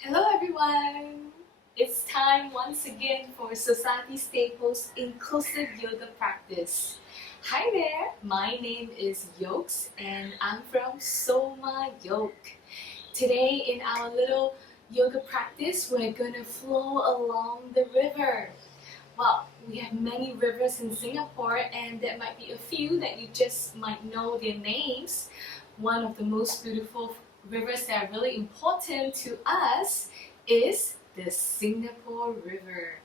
Hello everyone! It's time once again for Society Staples Inclusive Yoga Practice. Hi there, my name is Yokes and I'm from Soma Yoke. Today in our little yoga practice, we're gonna flow along the river. Well, we have many rivers in Singapore and there might be a few that you just might know their names. One of the most beautiful rivers that are really important to us is the Singapore River.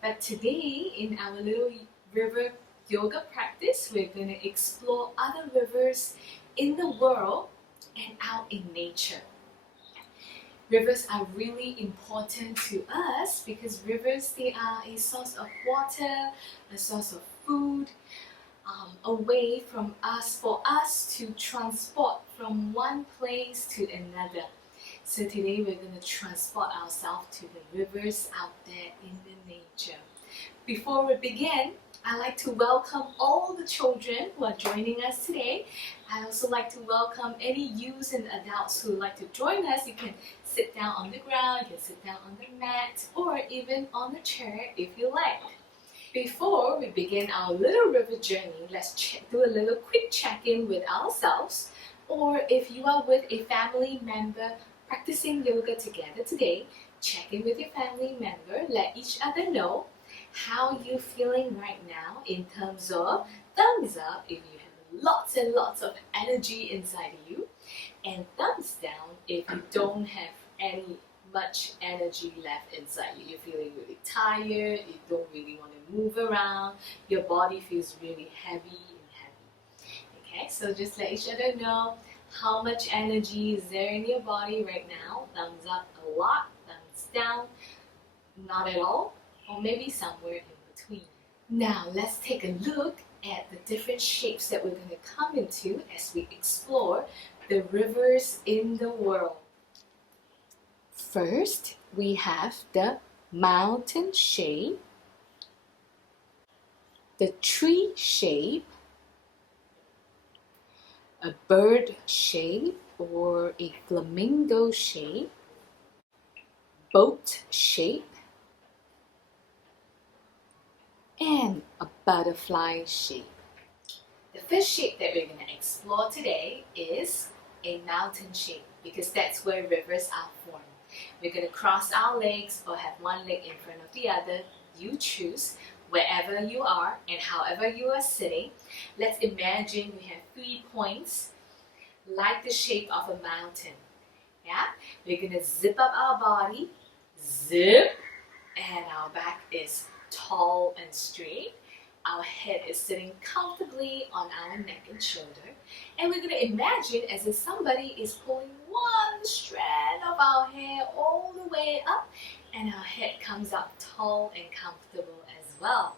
But today in our little river yoga practice, we're going to explore other rivers in the world and out in nature. Rivers are really important to us because rivers, they are a source of water, a source of food, a way from us for us to transport from one place to another. So today we're going to transport ourselves to the rivers out there in the nature. Before we begin, I'd like to welcome all the children who are joining us today. I'd also like to welcome any youths and adults who would like to join us. You can sit down on the ground, you can sit down on the mat, or even on the chair if you like. Before we begin our little river journey, let's do a little quick check-in with ourselves. Or if you are with a family member practicing yoga together today, check in with your family member, let each other know how you're feeling right now in terms of thumbs up if you have lots and lots of energy inside of you, and thumbs down if you don't have any much energy left inside you. You're feeling really tired, you don't really want to move around, your body feels really heavy and heavy. Okay, so just let each other know how much energy is there in your body right now. Thumbs up a lot, thumbs down not at all, or maybe somewhere in between. Now let's take a look at the different shapes that we're going to come into as we explore the rivers in the world. First, we have the mountain shape, the tree shape, a bird shape or a flamingo shape, boat shape, and a butterfly shape. The first shape that we're going to explore today is a mountain shape because that's where rivers are formed. We're going to cross our legs or have one leg in front of the other. You choose wherever you are and however you are sitting. Let's imagine we have 3 points like the shape of a mountain. Yeah? We're going to zip up our body, zip, and our back is tall and straight. Our head is sitting comfortably on our neck and shoulder. And we're going to imagine as if somebody is pulling one strand of our hair all the way up and our head comes up tall and comfortable as well.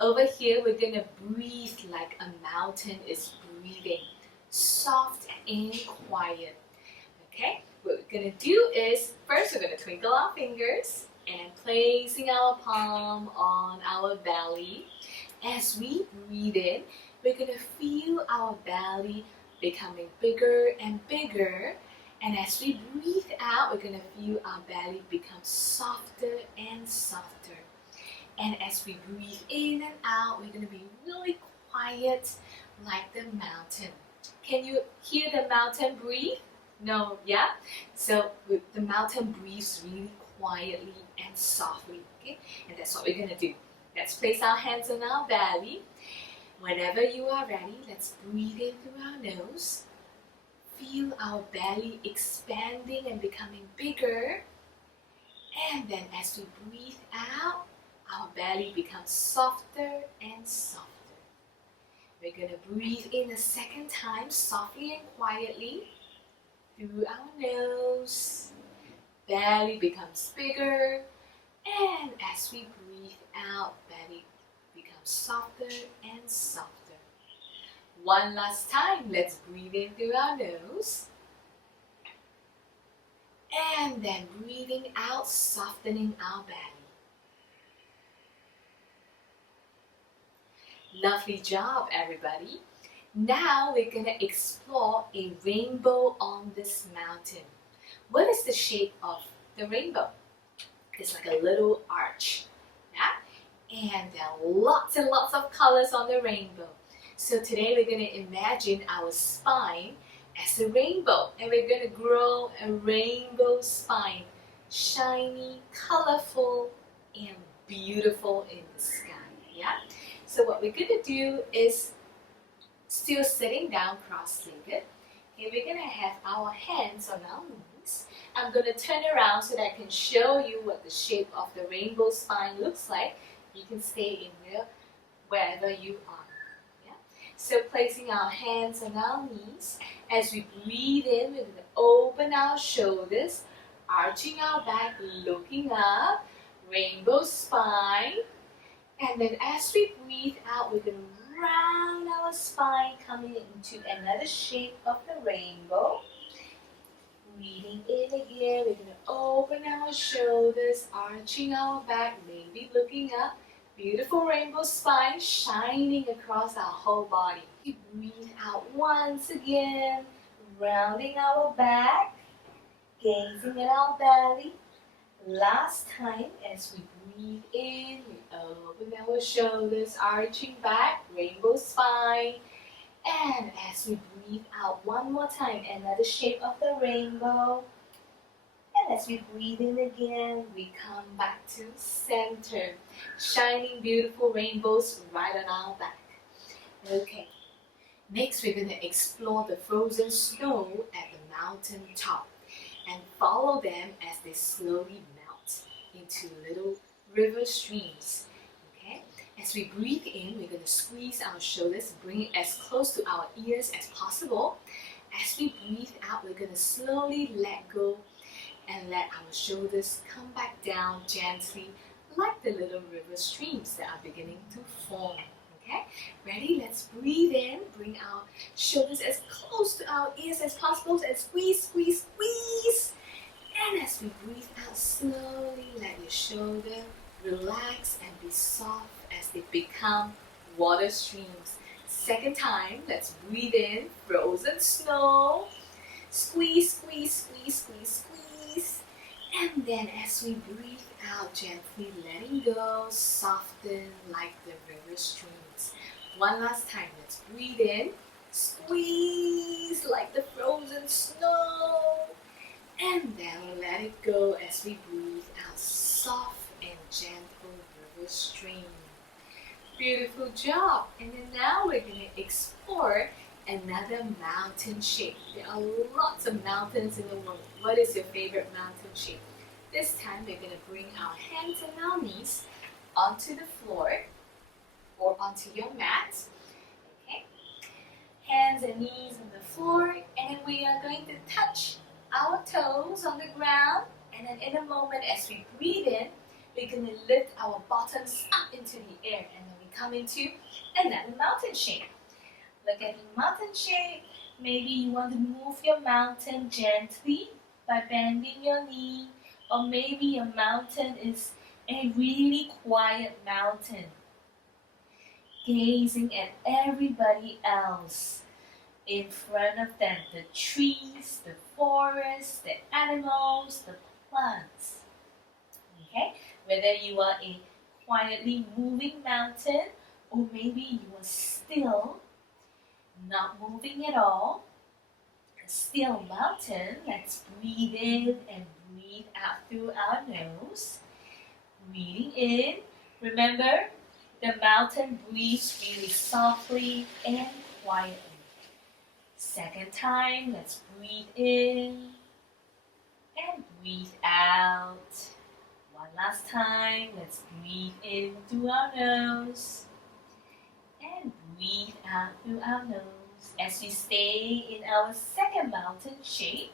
Over here, we're going to breathe like a mountain is breathing, soft and quiet. Okay, what we're going to do is, first we're going to twinkle our fingers and placing our palm on our belly. As we breathe in, we're going to feel our belly becoming bigger and bigger. And as we breathe out, we're going to feel our belly become softer and softer. And as we breathe in and out, we're going to be really quiet like the mountain. Can you hear the mountain breathe? No, yeah? So the mountain breathes really quietly and softly, okay? And that's what we're going to do. Let's place our hands on our belly. Whenever you are ready, let's breathe in through our nose. Feel our belly expanding and becoming bigger. And then as we breathe out, our belly becomes softer and softer. We're going to breathe in a second time, softly and quietly, through our nose. Belly becomes bigger. And as we breathe out, belly becomes softer and softer. One last time, let's breathe in through our nose. And then breathing out, softening our belly. Lovely job, everybody. Now we're going to explore a rainbow on this mountain. What is the shape of the rainbow. It's like a little arch. Yeah? And there are lots and lots of colors on the rainbow. So today we're going to imagine our spine as a rainbow. And we're going to grow a rainbow spine. Shiny, colorful, and beautiful in the sky. Yeah? So what we're going to do is still sitting down cross-legged. And we're going to have our hands on our knees. I'm going to turn around so that I can show you what the shape of the rainbow spine looks like. You can stay in there wherever you are. Yeah? So placing our hands on our knees. As we breathe in, we're going to open our shoulders, arching our back, looking up, rainbow spine. And then as we breathe out, we're going to round our spine, coming into another shape of the rainbow. Breathing in again, we're going to open our shoulders, arching our back, maybe looking up. Beautiful rainbow spine shining across our whole body. We breathe out once again, rounding our back, gazing at our belly. Last time, as we breathe in, we open our shoulders, arching back, rainbow spine. And as we breathe out one more time, another shape of the rainbow. And as we breathe in again, we come back to center, shining beautiful rainbows right on our back. Okay, next we're going to explore the frozen snow at the mountain top and follow them as they slowly melt into little river streams. Okay? As we breathe in, we're going to squeeze our shoulders, bring it as close to our ears as possible. As we breathe out, we're going to slowly let go and let our shoulders come back down gently like the little river streams that are beginning to form. Okay? Ready? Let's breathe in, bring our shoulders as close to our ears as possible and squeeze, squeeze, squeeze. And as we breathe out, slowly let your shoulder relax and be soft as they become water streams. Second time, let's breathe in, frozen snow. Squeeze, squeeze, squeeze, squeeze, squeeze. And then as we breathe out, gently letting go, soften like the river streams. One last time, let's breathe in, squeeze like the frozen snow. And then let it go as we breathe out, soft and gentle river stream. Beautiful job. And then now we're going to explore another mountain shape. There are lots of mountains in the world. What is your favorite mountain shape? This time we're going to bring our hands and our knees onto the floor or onto your mat. Okay? Hands and knees on the floor, and then we are going to touch our toes on the ground. And then in a moment, as we breathe in, we're going to lift our bottoms up into the air, and then we come into another mountain shape. Look at the mountain shape. Maybe you want to move your mountain gently by bending your knee. Or maybe your mountain is a really quiet mountain. Gazing at everybody else in front of them. The trees, the forest, the animals, the plants. Okay? Whether you are a quietly moving mountain or maybe you are still, not moving at all. A still mountain. Let's breathe in and breathe out through our nose. Breathing in. Remember, the mountain breathes really softly and quietly. Second time, let's breathe in and breathe out. One last time, let's breathe in through our nose and breathe out through our nose as we stay in our second mountain shape.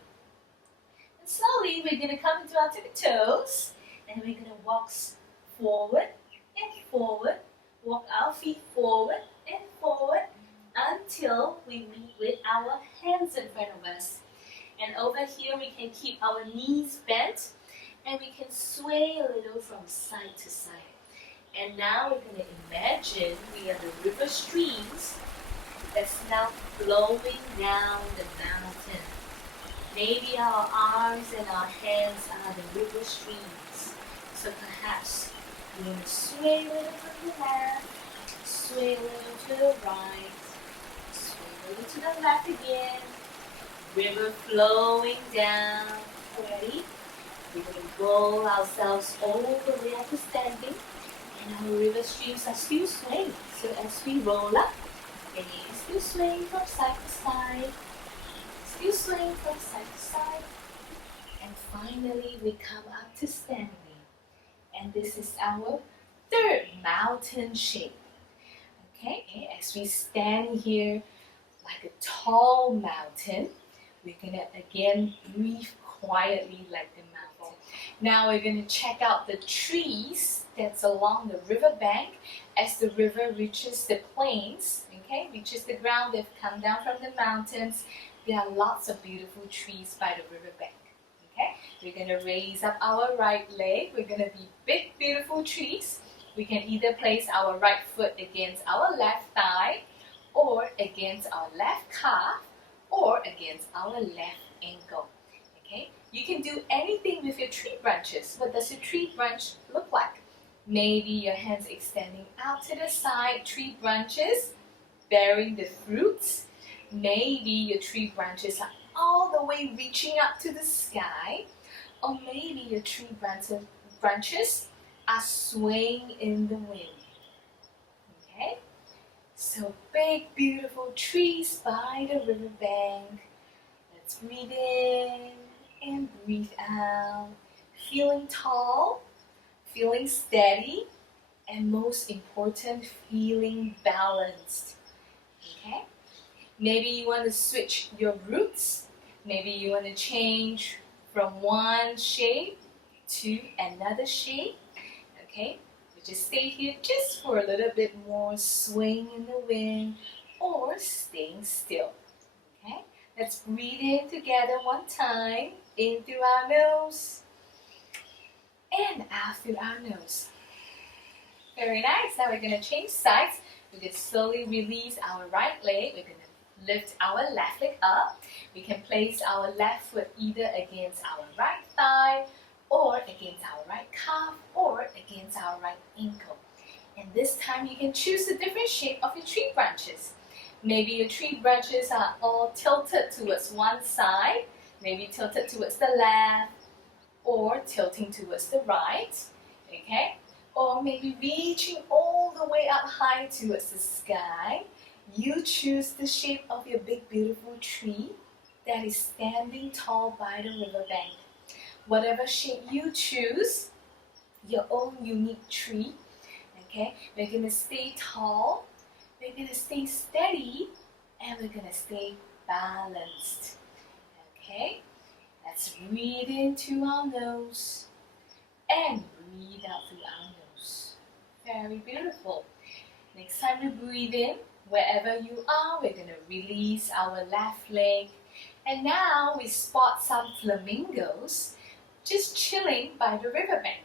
And slowly we're going to come into our tippy toes and we're going to walk forward and forward, walk our feet forward and forward until we meet with our hands in front of us. And over here we can keep our knees bent and we can sway a little from side to side. And now we're going to imagine we are the river streams that's now flowing down the mountain. Maybe our arms and our hands are the river streams. So perhaps you want to sway a little to the left, sway a little to the right, sway a little to the left again. River flowing down. Ready? We're going to roll ourselves all the way up to standing. And our river streams are still swaying. So as we roll up, and still swaying from side to side. Still swaying from side to side. And finally, we come up to standing. And this is our third mountain shape. Okay, as we stand here like a tall mountain, we're gonna again breathe quietly like the mountain. Now we're gonna check out the trees that's along the river bank as the river reaches the plains, okay, reaches the ground. They've come down from the mountains. There are lots of beautiful trees by the river bank. Okay, we're gonna raise up our right leg. We're gonna be big, beautiful trees. We can either place our right foot against our left thigh, or against our left calf, or against our left ankle. Okay, you can do anything with your tree branches. What does a tree branch look like? Maybe your hands extending out to the side, tree branches bearing the fruits. Maybe your tree branches are all the way reaching up to the sky, or maybe your tree branches are swaying in the wind. Okay, so big beautiful trees by the riverbank. Let's breathe in and breathe out, feeling tall, feeling steady, and most important, feeling balanced. Okay, maybe you want to switch your roots. Maybe you want to change from one shape to another shape. Okay, we just stay here just for a little bit more, swaying in the wind or staying still. Okay, let's breathe in together one time, in through our nose and out through our nose. Very nice. Now we're going to change sides. We're going to slowly release our right leg. We're going to lift our left leg up. We can place our left foot either against our right thigh, or against our right calf, or against our right ankle. And this time you can choose a different shape of your tree branches. Maybe your tree branches are all tilted towards one side, maybe tilted towards the left, or tilting towards the right. Okay? Or maybe reaching all the way up high towards the sky. You choose the shape of your big beautiful tree that is standing tall by the riverbank. Whatever shape you choose, your own unique tree. Okay, we're going to stay tall, we're going to stay steady, and we're going to stay balanced. Okay, let's breathe in through our nose and breathe out through our nose. Very beautiful. Next time we breathe in, wherever you are, we're going to release our left leg. And now we spot some flamingos just chilling by the riverbank.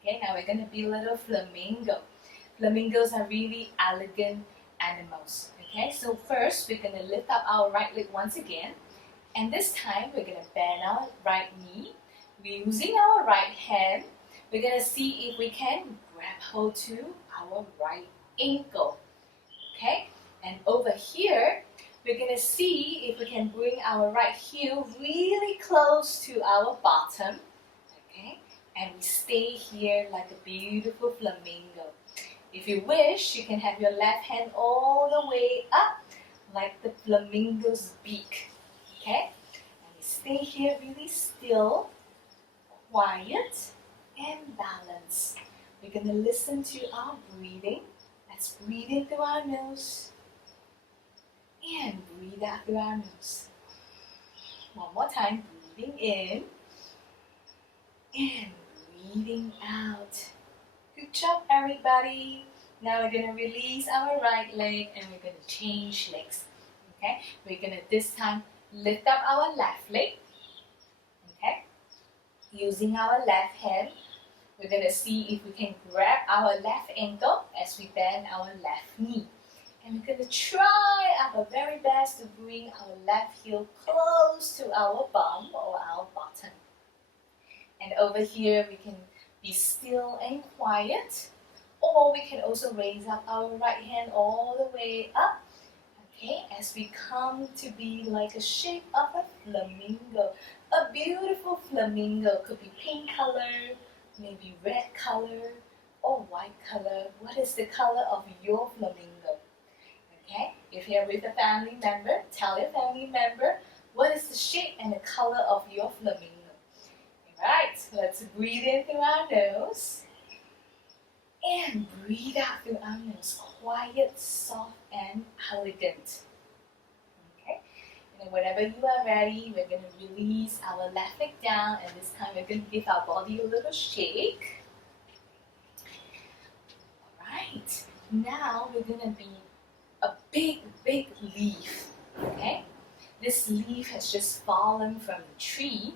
Okay, now we're going to be a little flamingo. Flamingos are really elegant animals. Okay, so first we're going to lift up our right leg once again. And this time we're going to bend our right knee. We're using our right hand. We're going to see if we can grab hold to our right ankle. Okay, and over here, we're going to see if we can bring our right heel really close to our bottom. Okay, and we stay here like a beautiful flamingo. If you wish, you can have your left hand all the way up like the flamingo's beak. Okay, and we stay here really still, quiet, and balanced. We're going to listen to our breathing. Let's breathe in through our nose and breathe out through our nose. One more time, breathing in and breathing out. Good job, everybody. Now we're going to release our right leg and we're going to change legs. Okay, we're going to this time lift up our left leg. Okay, using our left hand, we're going to see if we can grab our left ankle as we bend our left knee. And we're going to try our very best to bring our left heel close to our bum or our bottom. And over here we can be still and quiet. Or we can also raise up our right hand all the way up. Okay, as we come to be like a shape of a flamingo. A beautiful flamingo. Could be pink color, maybe red color, or white color. What is the color of your flamingo? Okay, if you're with a family member, tell your family member what is the shape and the color of your flamingo. Alright, let's breathe in through our nose. And breathe out through our nose. Quiet, soft, and elegant. Okay, and whenever you are ready, we're going to release our left leg down, and this time we're going to give our body a little shake. Alright, now we're going to be a big, big leaf. Okay, this leaf has just fallen from the tree,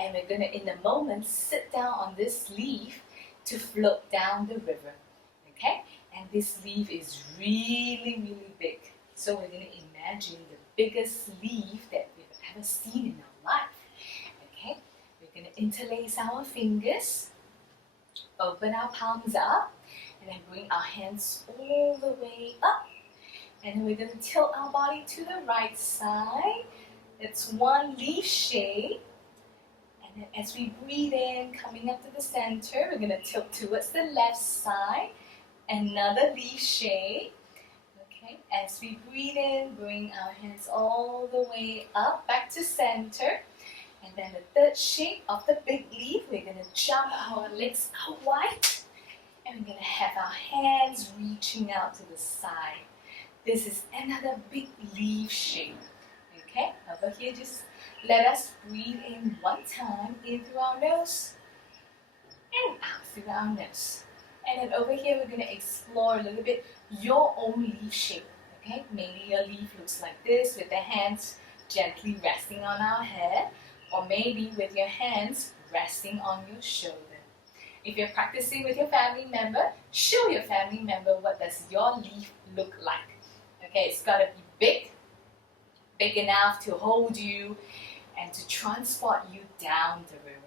and we're going to, in a moment, sit down on this leaf to float down the river. Okay, and this leaf is really, really big. So we're going to imagine the biggest leaf that we've ever seen in our life. Okay, we're going to interlace our fingers, open our palms up, and then bring our hands all the way up. And then we're going to tilt our body to the right side. It's one leaf shape. And then as we breathe in, coming up to the center, we're going to tilt towards the left side. Another leaf shape. Okay, as we breathe in, bring our hands all the way up, back to center. And then the third shape of the big leaf, we're going to jump our legs out wide. And we're going to have our hands reaching out to the side. This is another big leaf shape. Okay, over here, just let us breathe in one time, in through our nose, and out through our nose. And then over here, we're going to explore a little bit your own leaf shape. Okay, maybe your leaf looks like this, with the hands gently resting on our head, or maybe with your hands resting on your shoulder. If you're practicing with your family member, show your family member what does your leaf look like. Okay, it's got to be big enough to hold you and to transport you down the river.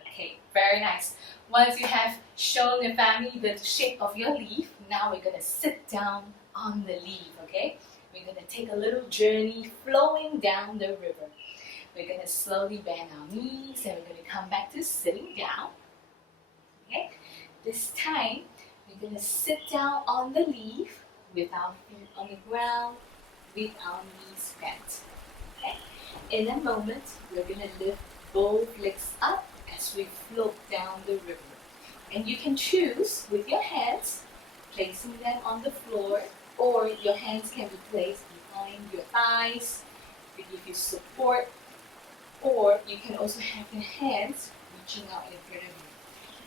Okay, very nice. Once you have shown your family the shape of your leaf, now we're going to sit down on the leaf, okay? We're going to take a little journey flowing down the river. We're going to slowly bend our knees and we're going to come back to sitting down. Okay? This time, we're going to sit down on the leaf with our feet on the ground, with our knees bent. Okay? In a moment, we're going to lift both legs up as we float down the river. And you can choose with your hands, placing them on the floor, or your hands can be placed behind your thighs to give you support, or you can also have your hands reaching out in front of you.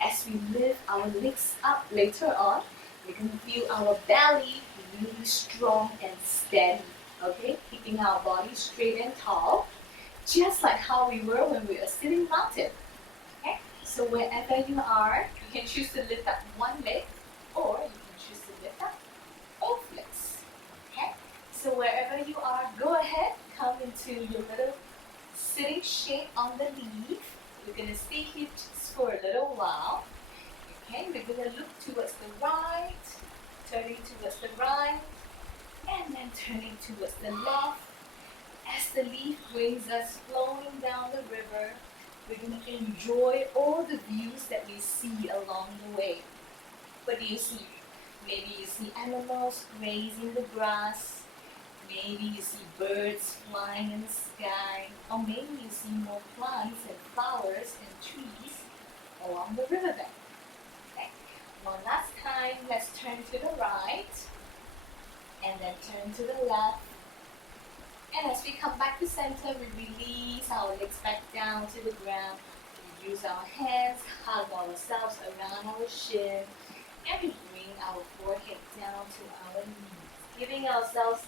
As we lift our legs up later on, we're going to feel our belly really strong and steady, okay? Keeping our body straight and tall, just like how we were when we were sitting mounted. Okay? So wherever you are, you can choose to lift up one leg, or you can choose to lift up both legs. Okay? So wherever you are, go ahead, come into your little sitting shape on the leaf. We're going to stay here just for a little while. Okay, we're going to look towards the right, turning towards the right, and then turning towards the left. As the leaf brings us flowing down the river, we're going to enjoy all the views that we see along the way. What do you see? Maybe you see animals grazing the grass. Maybe you see birds flying in the sky. Or maybe you see more plants and flowers and trees along the riverbank. Okay. One last time, let's turn to the right. And then turn to the left. And as we come back to center, we release our legs back down to the ground. We use our hands, hug ourselves around our shin, and we bring our forehead down to our knees, giving ourselves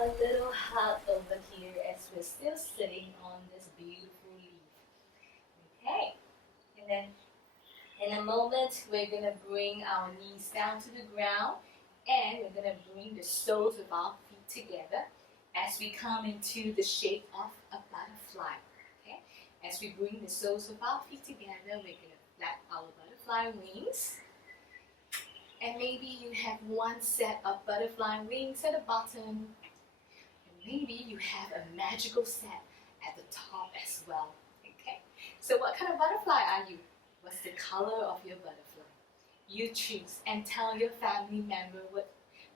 a little hug over here as we're still sitting on this beautiful leaf. Okay, and then in a moment, we're going to bring our knees down to the ground And we're going to bring the soles of our feet together as we come into the shape of a butterfly. Okay? As we bring the soles of our feet together, we're going to flap our butterfly wings. And maybe you have one set of butterfly wings at the bottom. And maybe you have a magical set at the top as well. Okay? So what kind of butterfly are you? What's the color of your butterfly? You choose and tell your family member what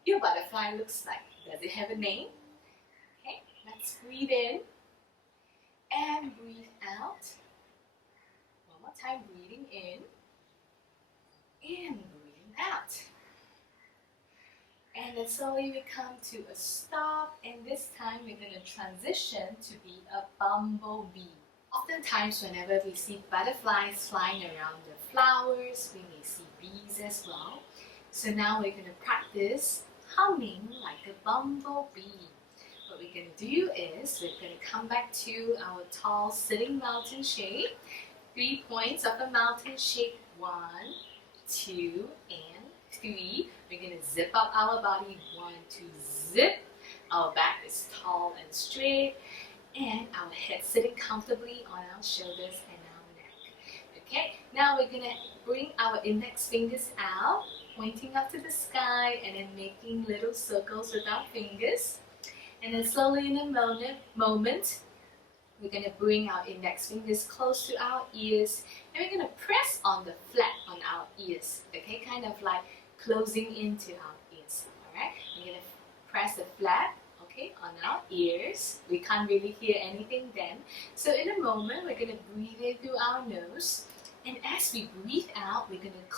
your butterfly looks like. Does it have a name? Okay, let's breathe in and breathe out. One more time, breathing in and breathing out. And then slowly we come to a stop, and this time we're going to transition to be a bumblebee. Oftentimes, whenever we see butterflies flying around the flowers, we may see bees as well. So now we're going to practice humming like a bumblebee. What we're going to do is we're going to come back to our tall sitting mountain shape. 3 points of the mountain shape. 1, 2, and 3. We're going to zip up our body. 1, 2, zip. Our back is tall and straight. And our head sitting comfortably on our shoulders and our neck. Okay, now we're going to bring our index fingers out, pointing up to the sky, and then making little circles with our fingers. And then slowly in a moment, we're going to bring our index fingers close to our ears, and we're going to press on the flap on our ears. Okay, kind of like closing into our ears. Alright, we're going to press the flap on our ears. We can't really hear anything then. So in a moment, we're going to breathe in through our nose. And as we breathe out, we're going to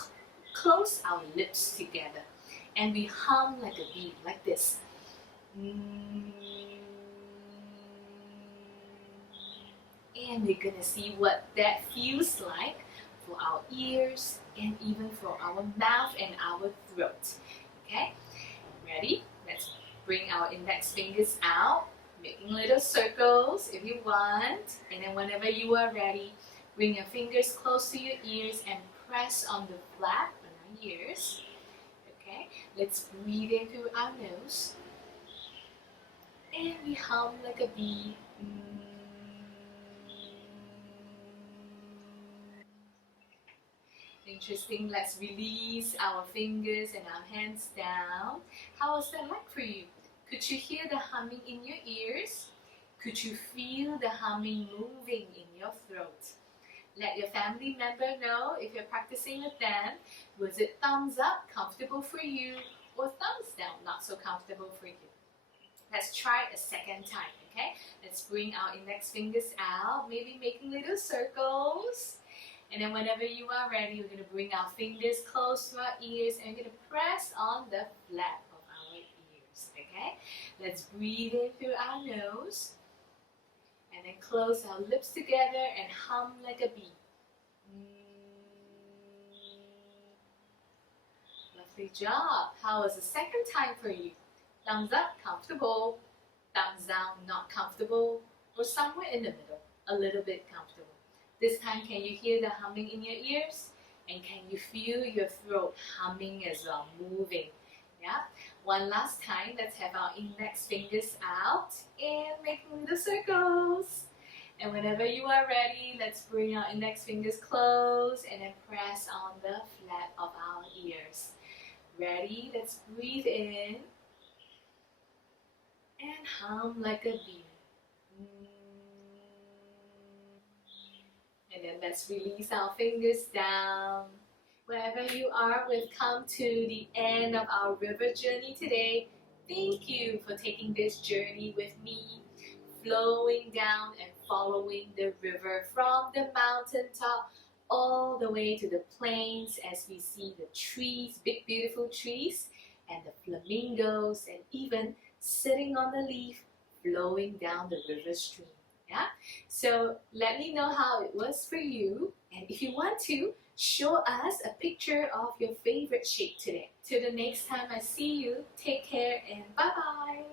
close our lips together. And we hum like a bee, like this. And we're going to see what that feels like for our ears and even for our mouth and our throat. Okay? Ready? Let's bring our index fingers out, making little circles if you want. And then whenever you are ready, bring your fingers close to your ears and press on the flap on our ears. Okay, let's breathe in through our nose. And we hum like a bee. Interesting. Let's release our fingers and our hands down. How was that like for you? Could you hear the humming in your ears? Could you feel the humming moving in your throat? Let your family member know if you're practicing with them. Was it thumbs up, comfortable for you, or thumbs down, not so comfortable for you? Let's try a second time, okay? Let's bring our index fingers out, maybe making little circles. And then whenever you are ready, we're going to bring our fingers close to our ears and we're going to press on the flap of our ears, okay? Let's breathe in through our nose and then close our lips together and hum like a bee. Lovely job. How was the second time for you? Thumbs up, comfortable. Thumbs down, not comfortable. Or somewhere in the middle, a little bit comfortable. This time, can you hear the humming in your ears? And can you feel your throat humming as well, moving? Yeah. One last time, let's have our index fingers out and making little circles. And whenever you are ready, let's bring our index fingers close and then press on the flap of our ears. Ready? Let's breathe in and hum like a bee. And then let's release our fingers down. Wherever you are, we've come to the end of our river journey today. Thank you for taking this journey with me, flowing down and following the river from the mountaintop all the way to the plains as we see the trees, big beautiful trees, and the flamingos, and even sitting on the leaf flowing down the river stream. Yeah? So let me know how it was for you, and if you want to, show us a picture of your favorite shape today. Till the next time I see you, take care and bye-bye.